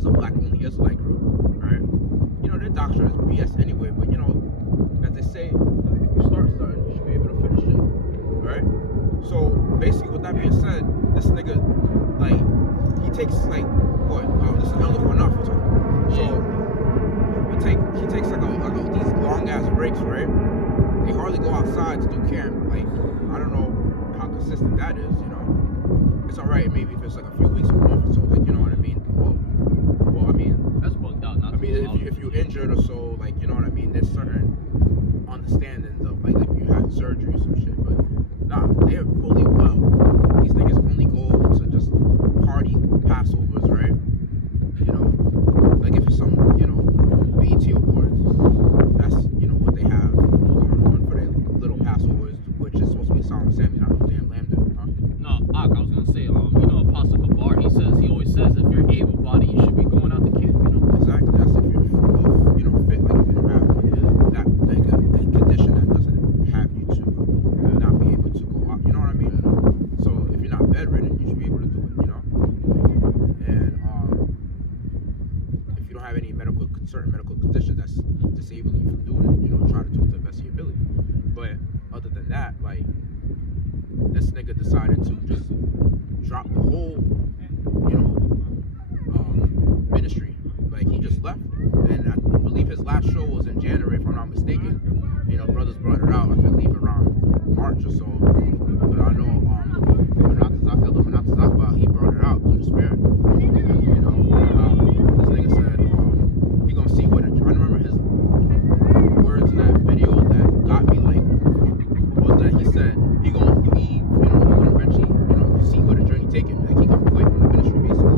is a black-only Israelite group, right? You know, their doctrine is BS anyway, but, you know, as they say, if you start something, you should be able to finish it, right? So, basically, with that being said, this nigga, like, he takes, like, what? This is Elder Enough we're talking. So, he takes, like, these long-ass breaks, right? They hardly go outside to do camp. Like, I don't know how consistent that is, you know? It's alright maybe if it's, like, a few weeks or a month or so, like, you know what I mean? Well, I mean... That's bugged out. I mean, if you're injured or so, like, you know what I mean? There's certain understandings of, like, if you had surgery or some shit, but nah, they're fully well. These niggas only go to just party Passovers, right? You know, like if it's some, you know, BET awards, that's, you know, what they have going on for their little Passovers, which is supposed to be Solemn Sammy, not no damn Lambda, huh? No, I was gonna say, you know, Apostle Kabar, he always says if you're able-bodied, you should be going out to camp, you know? Exactly, that's if you're both, you know, fit, like if you don't have that, like a condition that doesn't have you to not be able to go out, you know what I mean? So if you're not bedridden, you should be able to do it, you know? And if you don't have any certain medical conditions that's disabling you from doing it, you know, try to do it to the best of your ability. But other than that, like, this nigga decided to just drop the whole, you know, ministry. Like, he just left. And I believe his last show was in January, if I'm not mistaken. You know, brothers brought it out, I believe, around March or so. But I know, Elder Menatazakba, he brought it out through the Spirit. You know, this nigga said, he gonna see what I remember his words in that video that got me, like, was that he said he gonna leave, you know, he gonna eventually, you know, see where the journey take him. Like, he gonna quit from the ministry, basically.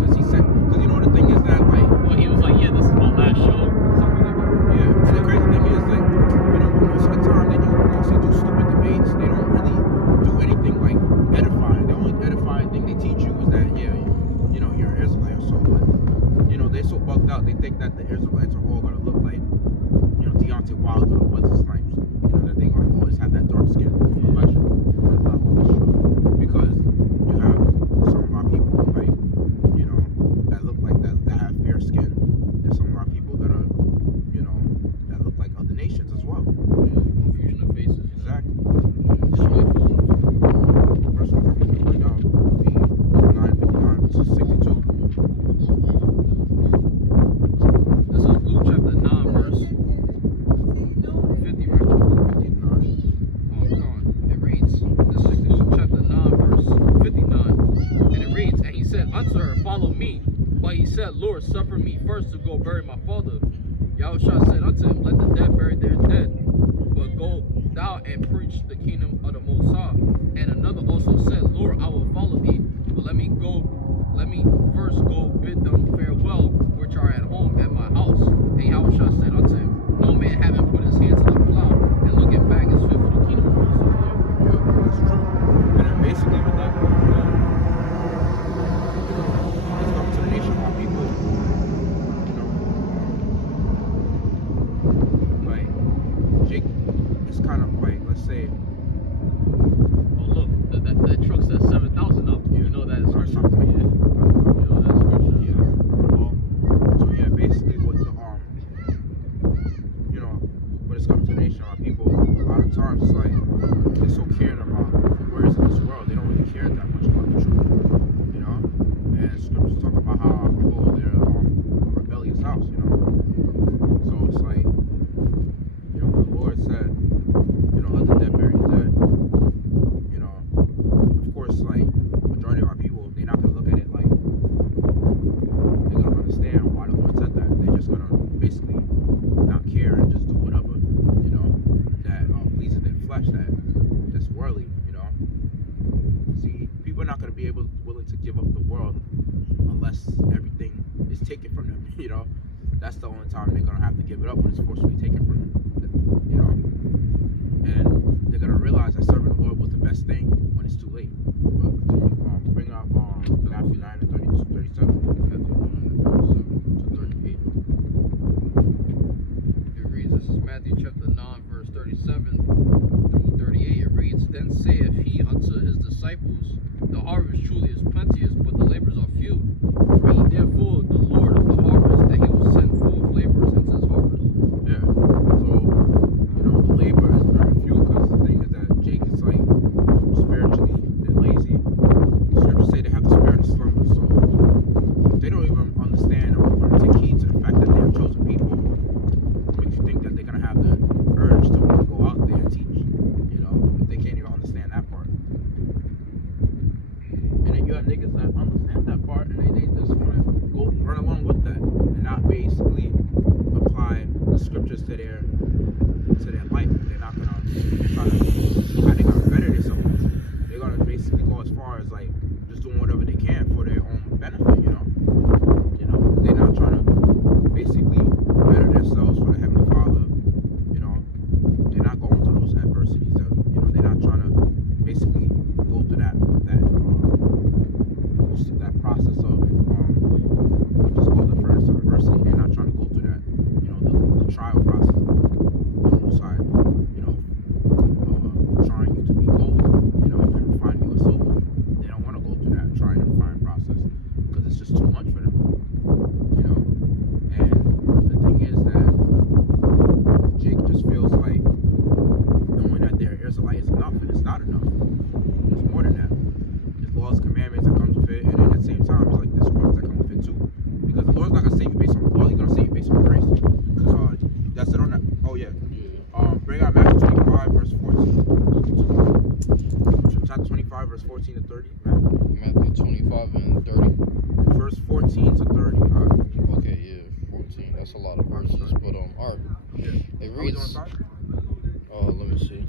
Because he said, because, you know, the thing is that, like, Well, he was like, yeah, this is my last show. Something like that. yeah, and the crazy thing is, like, you know, most of the time they just mostly do stupid debates. They don't really do anything, like, edifying. The only edifying thing they teach you is that, yeah, you know, you're an Israelite or so, but, you know, they're so bugged out, they think that the Israelites are all gonna look like, you know, Deontay Wilder or Wesley Snipes. You know, that they're gonna always have that dark skin complexion. That's not always true. Because you have some of our people, like, you know, that look like that have fair skin. There's some of our people that are, you know, that look like other nations as well. Confusion of faces. Exactly. So, first one I'm going to bring out will be 959 to 62. This is Luke chapter 9, verse 50, right? 59. Oh, come on. It reads, this is Luke chapter 9, verse 59. And it reads, and he said unto her, follow me. But he said, Lord, suffer me first to go bury my father. Yahushua said unto him, let the dead bury their dead. But go thou and preach the kingdom of the Most High. And another also said, Lord, I will follow thee. But let me first go bid them farewell, which are at home at my house. And Yahushua said unto him, no man having put his hand to the plow and looking back is fit for the kingdom of the Lord. Yeah, that's true. And then basically with that, let's come to the nation of our people. You know, like, Jake is kind of like, let's say, Oh, look, that truck says 7,000 up. You know that is or scripture. something. You know that's scripture. Yeah. So yeah, basically with the you know, when it's coming to the nation of our people, a lot of times it's like they're so cared about whereas in this world they don't really care that much about the truth. You know? And scriptures talk about how our people they're a rebellious house, you know. So it's like, you know, when the Lord said, you know, let the dead bury the dead, you know, of course, like, majority of our people, they're not gonna look at it like they're gonna understand why the Lord said that. They're just gonna basically not care and just do whatever, you know, that pleases their flesh, that's worldly, you know. See, people are not gonna be willing to give up the world unless everything is taken from them, you know. That's the only time they're gonna have to give it up, when it's forcibly taken from them, you know. And they're gonna realize that serving the Lord was the best thing when it's too late. But continue, bring up Matthew 9 and 32, 37. Matthew 9, 37 to 38. It reads, this is Matthew chapter 9, verse 37 through 38. It reads, then saith he unto his disciples, the harvest truly is plenteous, but the laborers are few. interest to their life. They're not gonna try to how they gonna better themselves. They're gonna basically go as far as like just doing whatever they can for their own benefit. They're not trying to basically better themselves for the Heavenly Father. They're not going through those adversities. They're not trying to basically go through that process of what is called the furnace of adversity. They're not trying to go through that. The trial process. The Most High, trying you to be gold. And refine you as silver. They don't want to go through that trying to refine process because it's just too much for them. And the thing is that Jake just feels like knowing that their Israelite is enough, and it's not enough. It's more than that. There's laws, commandments that comes with it, and then at the same time, it's like there's works that come with it too. Because the Lord's not gonna save you based on the law; He's gonna save you based on grace. Because that's it on that. Oh yeah. Bring out Matthew 25 verse 14. Chapter 25 verse 14 to 30. Matthew 25 and 30. Verse 14 to 30. Okay, yeah, 14. That's a lot of verses, but all right. Okay. It reads. Let me see.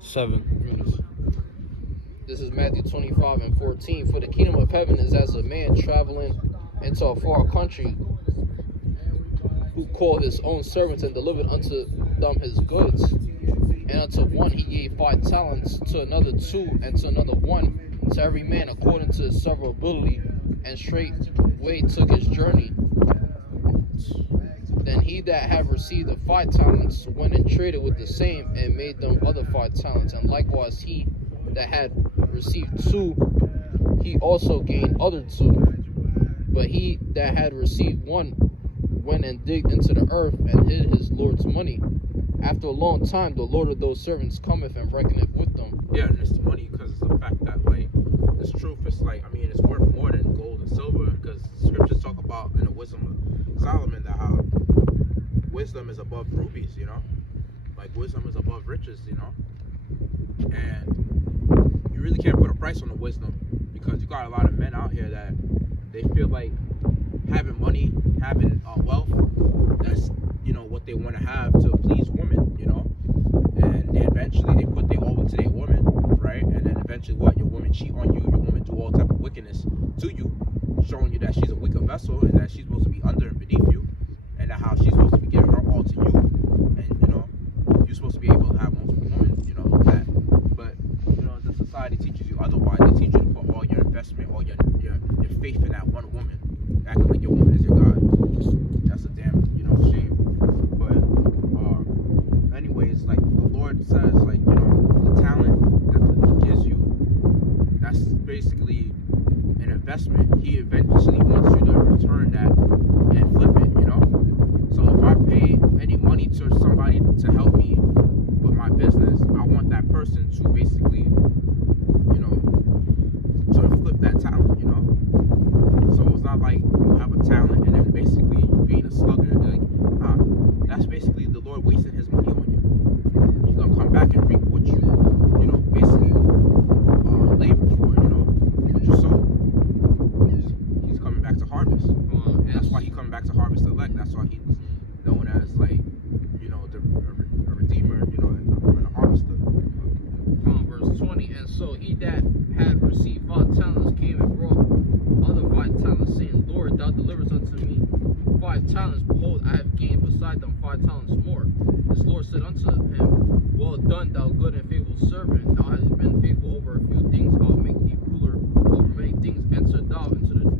7 minutes. This is Matthew 25 and 14. For the kingdom of heaven is as a man traveling into a far country, who called his own servants and delivered unto them his goods. And unto one he gave 5 talents, to another 2, and to another 1, to every man according to his several ability, and straightway took his journey. Then he that had received the 5 talents went and traded with the same, and made them other 5 talents. And likewise he that had received 2, he also gained other 2. But he that had received 1 went and digged into the earth, and hid his Lord's money. After a long time, the Lord of those servants cometh and reckoneth with them. Yeah, and it's money because it's the fact that, like, this truth is like, it's worth more than gold and silver, because scriptures talk about in the wisdom of Solomon that how wisdom is above rubies, like wisdom is above riches, and you really can't put a price on the wisdom, because you got a lot of men out here that they feel like having money, having wealth, that's what they want to have to please women, and then eventually they put their all into their woman, right? And then eventually your woman cheat on you, your woman do all type of wickedness to you, showing you that she's a weaker vessel and that she's supposed to be under and beneath you, and that how she's supposed to be giving her all to you, and you're supposed to be able to have multiple women, that. But the society teaches you otherwise. They teach you to put all your investment, all your faith in that one woman, acting like your woman is your God. That's a damn shame. But anyways, like the Lord says, like the talent that He gives you, that's basically an investment. He eventually wants you to return that and flip it. So if I pay any money to somebody to help me with my business, I want that person to basically to flip that talent. So it's not like you have a talent and then basically you being a slugger. Like, that's basically the Lord wasting His money on you. He's gonna come back and reap what you, basically labor for. What you sow. He's coming back to harvest. That's why He's coming back to harvest elect. That's why He's known as like, a redeemer, and a harvester. Verse 20. And so he that had received 5 talents came and brought other 5 talents, saying, Lord, thou deliverest unto me 5 talents. Behold, I have gained beside them 5 talents more. His Lord said unto him, Well done, thou good and faithful servant. Thou hast been faithful over a few things. I will make thee ruler over many things. Enter thou into the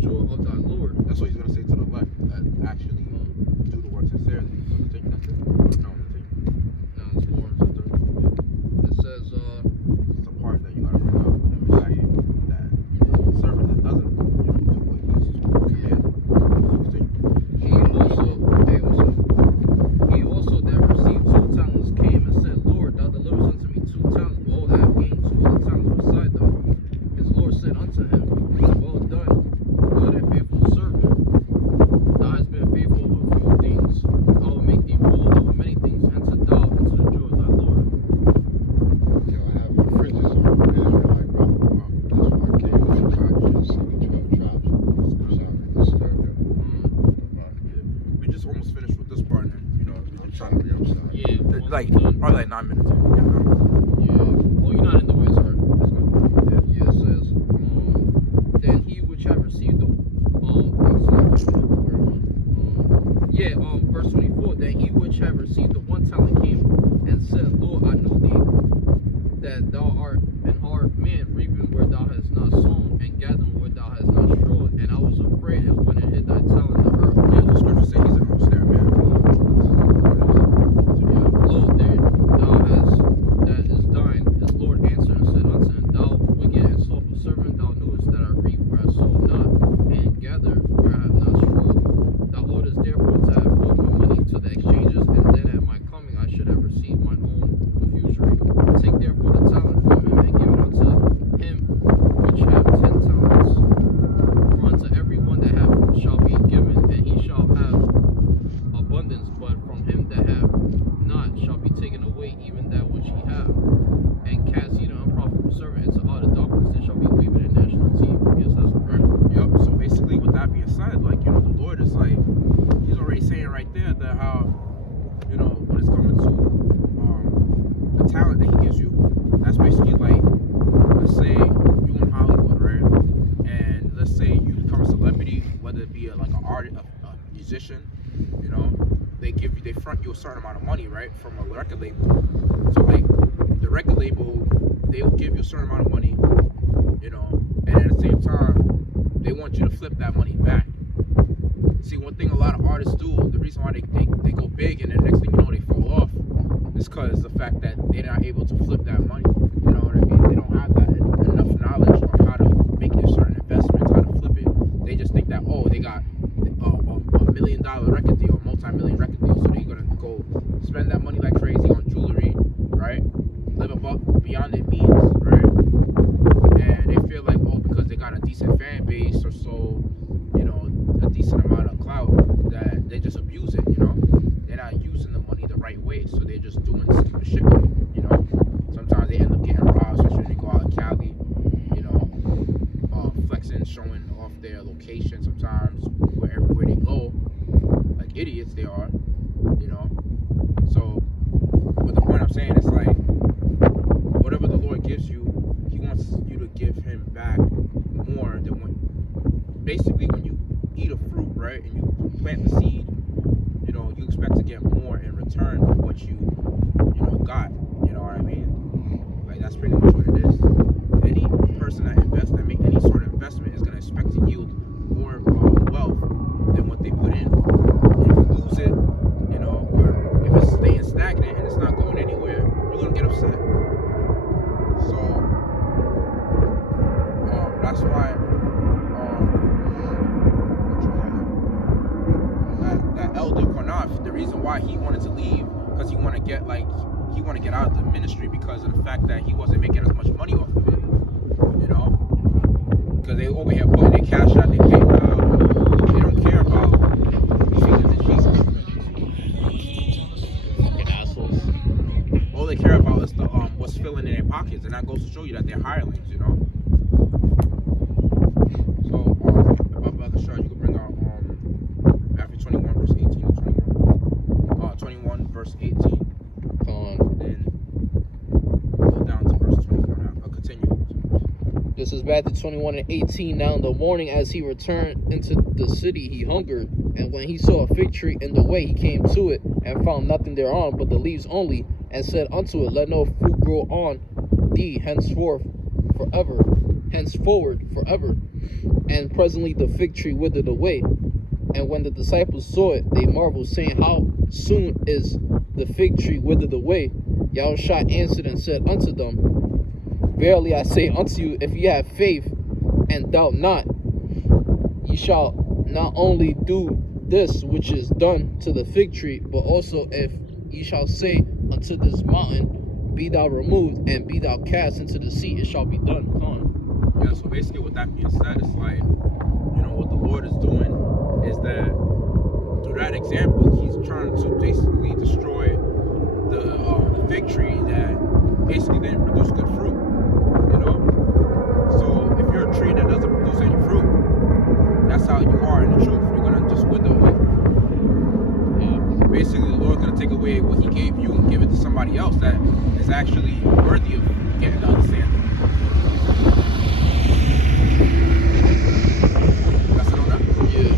joy of thy Lord. That's what He's gonna say to the elect that actually do the work sincerely. So continue. That's it. No, continue. No, it's more. It says, it's the part that you gotta bring up and recite that servant that doesn't do what He's commanded. He also that received 2 talents came and said, Lord, thou deliverest unto me 2 talents. Behold, I Like Done. probably like 9 minutes. Yeah. Oh, you're not in the way, sorry. Yeah, it says, then he which have received the, verse 24, then he which have received the 1 talent came and said, Lord, I knew thee, that thou art an hard man, reaping where thou hast not sown, and gathering where thou hast not strawed, and I was afraid and went and hid thy talent in the earth. Yeah, the scripture says he's an austere man. Lo, there thou hast that is thine. His Lord answered and said unto him, Thou wicked and slothful servant, thou knewest that I reap where I sow not, and gather where I have not strawed. Thou oughtest therefore to have brought my money to the exchanges, and then at my coming I should have received mine own with usury. Take therefore the talent from him, and give it unto him which have 10 talents. For unto every one that hath shall be given, and he shall have abundance, but from him that have not shall be taken away even that which he have. And cast ye the unprofitable servant into outer darkness, there shall be weeping and gnashing of teeth. Yes, that's right. Yep. So basically, with that being said, like, you know, the Lord is like, he's already saying right there that how, you know, when it's coming to the talent that he gives you, that's basically like, let's say you in Hollywood, right? And let's say you become a celebrity, whether it be like an artist, a musician, you know, they front you a certain amount of money, right, from a record label. So like the record label, they'll give you a certain amount of money, you know, and at the same time, they want you to flip that money back. See, one thing a lot of artists do, the reason why they go big and then next thing you know they fall off, is because the fact that they're not able to flip that money. You know what I mean? They don't have that enough knowledge on how to make their certain investments, how to flip it. They just think that, oh, they got a $1 million record deal, a multi-million record deal, so they're gonna go spend that money like crazy on jewelry, right? Live above beyond their means, right? And they feel like, oh, because they got a decent fan base or so, you know, a decent amount of clout, that they just abuse it, you know? They're not using the money the right way, so they're just doing stupid shit with it, you know? Sometimes they end up getting robbed, especially when they go out in Cali, you know, flexing, showing off their location sometimes, everywhere they go, like idiots they are, you know? So, but the point I'm saying is like, whatever the Lord gives you, he wants you to give him back more than basically when you eat a fruit, right, and you plant the seed, you know, you expect to get more in return for what you know, got, you know what I mean? Like, that's pretty much what it is. Any person that invests, that make any sort of investment is going to expect to yield more wealth than what they put in. And if you lose it, you know, or if it's staying stagnant and it's not going anywhere, you're going to get upset. So, that's why, that Elder Cornaf, the reason why he wanted to leave, because he want to get out of the ministry because of the fact that he wasn't making as much money off of it, you know, because they over here putting their cash out, they pay now, they don't care about Fucking assholes. all they care about is the what's filling in their pockets, and that goes to show you that they're hirelings, you know. So about the show, you can bring out Matthew 21 verse 18 to 21, 21 verse 18. Then go down to verse 21. I'll continue. This is Matthew 21 and 18. Now in the morning, as he returned into the city, he hungered. And when he saw a fig tree in the way, he came to it, and found nothing thereon but the leaves only, and said unto it, Let no fruit grow on thee henceforward forever. And presently the fig tree withered away. And when the disciples saw it, they marveled, saying, How soon is the fig tree withered away? Yahushua answered and said unto them, Verily I say unto you, if ye have faith and doubt not, ye shall not only do this which is done to the fig tree, but also if ye shall say unto this mountain, Be thou removed, and be thou cast into the sea, it shall be done. Come on. Yeah, so basically with that being said, it's like, you know, what the Lord is doing is that through that example, he's trying to basically destroy the fig tree that basically didn't produce good fruit, you know? So if you're a tree that doesn't produce any fruit, that's how you are in the truth. You're going to just wither away. Basically, the Lord's going to take away what he gave you and give it to somebody else that is actually worthy of getting the understanding. That's it on that? Yeah.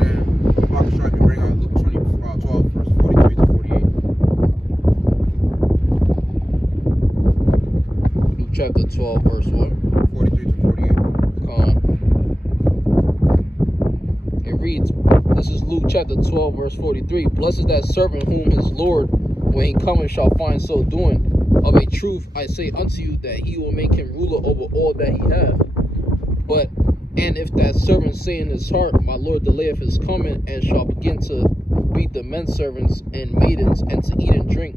And Plough tried to bring out Luke 12, verse 43 to 48. Luke chapter 12, verse what? 43 to 48. It reads, this is Luke chapter 12, verse 43. Blessed is that servant whom his Lord, when he cometh, shall find so doing. Of a truth I say unto you, that he will make him ruler over all that he hath. And if that servant say in his heart, my Lord delayeth his coming, and shall begin to beat the men servants and maidens, and to eat and drink,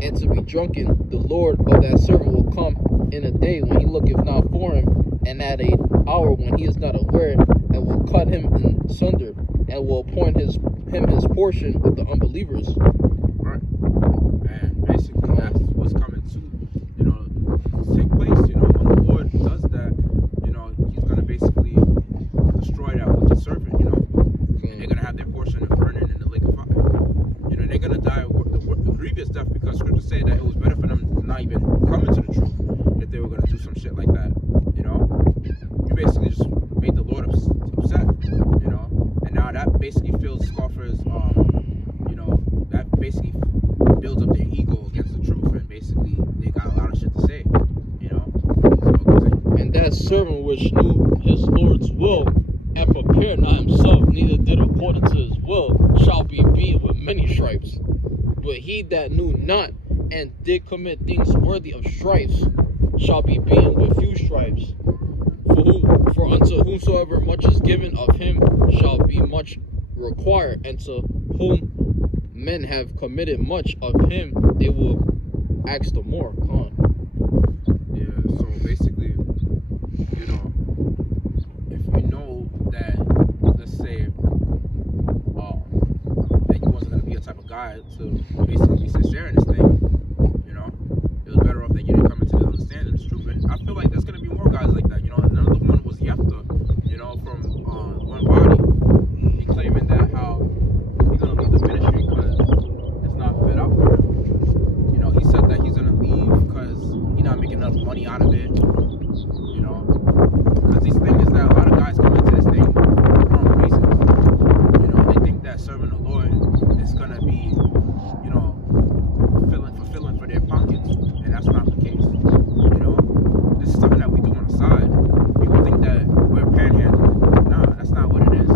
and to be drunken, the Lord of that servant will come in a day when he looketh not for him, and at an hour when he is not aware, and will cut him in sunder, and will appoint him his portion with the unbelievers. Right. And basically that's what's coming to, take place. When the Lord does that, he's gonna basically destroy that wicked serpent, and they're gonna have their portion of burning in the lake of fire. They're gonna die the grievous death, because scripture say that it was better for them to not even come into the truth if they were gonna do some shit like that. You basically just made the Lord upset, and now that basically fills scoffers, that basically builds up their ego against the truth, and basically they got a lot of shit to say, And that servant which knew his Lord's will, and prepared not himself, neither did according to his will, shall be beaten with many stripes. But he that knew not, and did commit things worthy of stripes, shall be beaten with few stripes. For unto whomsoever much is given, of him shall be much required, and to whom men have committed much, of him they will ask the more. Yeah, so basically, if you know that, let's say, that you wasn't going to be a type of guy to basically be sincere in this thing, it was better off that you didn't come into the understanding of the truth. And I feel like there's going to be more guys like that. Another one was Yefta, from One Body. He claiming that how he's going to leave the ministry because it's not fit up for him. He said that he's going to leave because he's not making enough money out of it. Because this thing is that a lot of guys come into this thing for the wrong reasons. They think that serving the Lord is going to be, fulfilling for their pockets, and that's not the case. This is something that we do on the side. People think that we're panhandling. Nah, that's not what it is.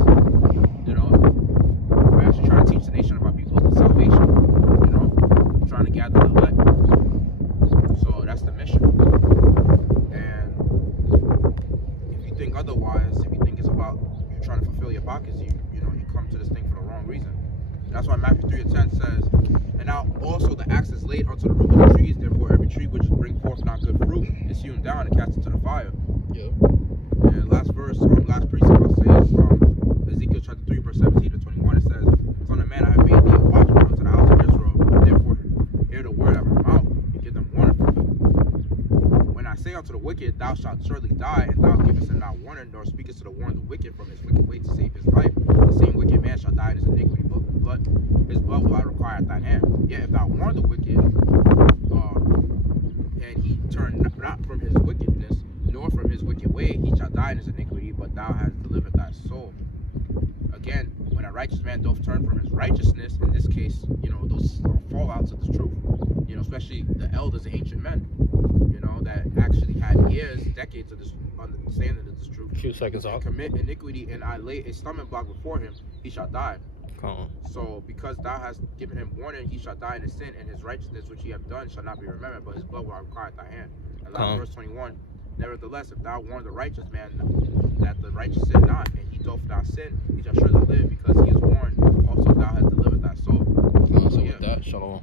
We're actually trying to teach the nation about people's salvation. Trying to gather the elect. So that's the mission. And if you think otherwise, if you think it's about you trying to fulfill your pockets, you come to this thing for the wrong reason. That's why Matthew 3:10 says, and now also the axe is laid unto the root of the trees, therefore every tree which bring forth not good fruit is hewn down and cast into the fire. Yeah. And last precept I'll say is Ezekiel chapter 3, verse 17 to 21. It says, Son of man, I have made thee a watchman unto the house of Israel, therefore hear the word out of my mouth, and give them warning from me. When I say unto the wicked, thou shalt surely die, and thou givest him not warning, nor speakest to the warn the wicked from his wicked way to save his life, the same wicked man shall die in his iniquity, but his blood will I require at thine hand. Yet if thou warn the wicked, and he turn not from his wickedness, nor from his wicked way, he shall die in his iniquity, but thou hast delivered thy soul. Again, when a righteous man doth turn from his righteousness, in this case, those fallouts of the truth, especially the elders, the ancient men, that actually had years, decades of this understanding of this truth. A few seconds off. Commit iniquity, and I lay a stumbling block before him, he shall die. So because thou hast given him warning, he shall die in his sin, and his righteousness which he have done shall not be remembered, but his blood will I require at thy hand. And verse 21, nevertheless, if thou warn the righteous man that the righteous sin not, and he doth not sin, he shall surely live, because he is warned. Also thou hast delivered thy soul. So with that, shalom.